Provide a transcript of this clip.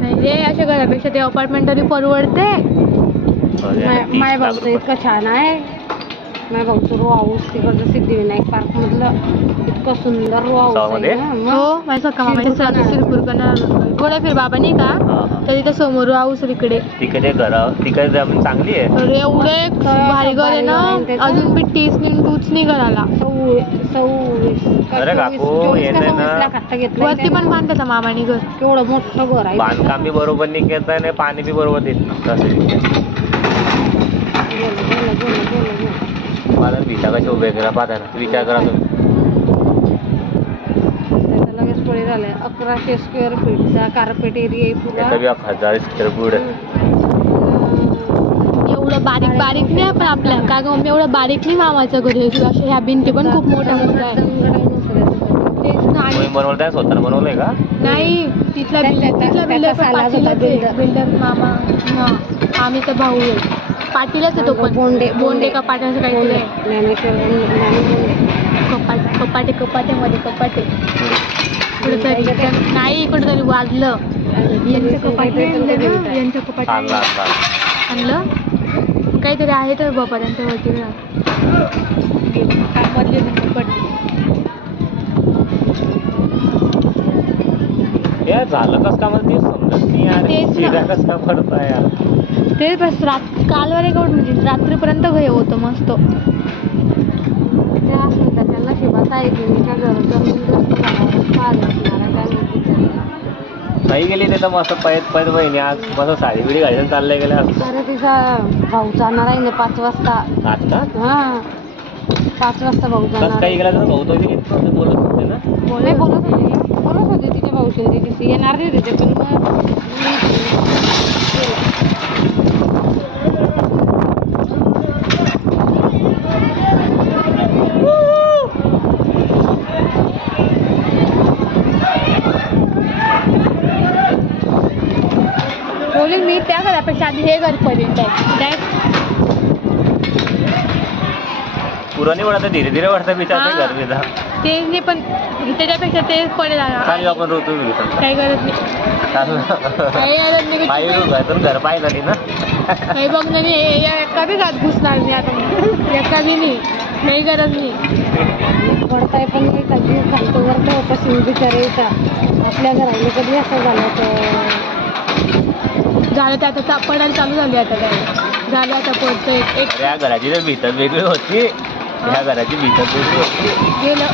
नाही रे, अशा घरापेक्षा ते अपार्टमेंट तरी परवडते. माझ्या भाऊचं इतकं छान आहे. माझ्या भाऊचं रो हाऊस तिकडचं सिद्धिविनायक पार्क मधलं इतकं सुंदर रो हाऊस आहे ना. हो, माझ्या सख्खा मामाच्या शिरपूर गोड्या फिर बाबा नाही का, तर तिथं समोर हाऊस तिकडे तिकडे तिकडे जमीन चांगली आहे. तर एवढे भारी घर आहे ना, अजून बी टीच नाही टूच नाही घराला. अरे काकू येते ना, वरती पण बांधतात मामानी घर. केवढं मोठं घर आहे. बांधकाम बी बरोबर नाही केलं आणि पाणी बी बरोबर देत नाही. मला विचार कशी उभे करा पाहता ना, विचार करा तुम्ही. त्याचा लगेच पुढे झालंय 1100 स्क्वेअर फीटचा कार्पेट एरिया आहे पुरा. 1000 स्क्वेअर फूट. एवढं बारीक बारीक नाही पण आपल्या का ग मम्मी, एवढं बारीक नाही मामाचं घर. अशा ह्या भिंती पण खूप मोठ्या मोठ्या आहेत. बनवलंय स्वतः बनवलंय का? नाही, तिथला बिल्डर मामा. आम्ही तर भाऊ आहे. पाटीलच आहे तो पण. बोंडे का पाटील काहीतरी आहे. कपाटेमध्ये कपाटे कुठेतरी नाही, कुठेतरी वाजलं. यांचं कपाटे आणलं काहीतरी आहे तर बाबा त्यांच्यावरती बदले हे झालं कस का मला ते समजत नाही यार. कस का पडताय यार ते बस कालवर एक म्हणजे रात्रीपर्यंत हे होतं मस्त. ते असं त्याला शिबाचा आहे की मी काय नाही गेली ते तर मस्त पैत बहिणी आज मस्त साडी बिडी घालून चालले गेले. अरे तिचा भाऊ जाणार आहे ना 5 वाजता. आता हा 5 वाजता भाऊ जाणार. काही गेला तर भाऊ तो बोलत होते ना. बोलत होते तिच्या भाऊशी तिची येणार नाही तिथे पण बोले मी त्या घरापेक्षा आधी हे घर पर्यंत आहे. पुराणी वाढतं धीरे धीरे वाढतं विचारते घर विधा ते नाही पण त्याच्यापेक्षा ते पडेल. आपण ऋतू काही गरज नाही. घर पाहिलं नाही ना. काही बघ नाही, एका बी घात घुसणार नाही आता. एका बी नाही गरज नाही. पडताय पण नाही का जीव खालतो वरतो पश्चिम बिचारे येतात आपल्या घराला. कधी असं झालं ते आता पडायला चालू झाली. आता काय झालं आता पडतं एक. या घराची तर भीतर वेगळी होती. या घराची भीतर वेगळी होती. गेलं.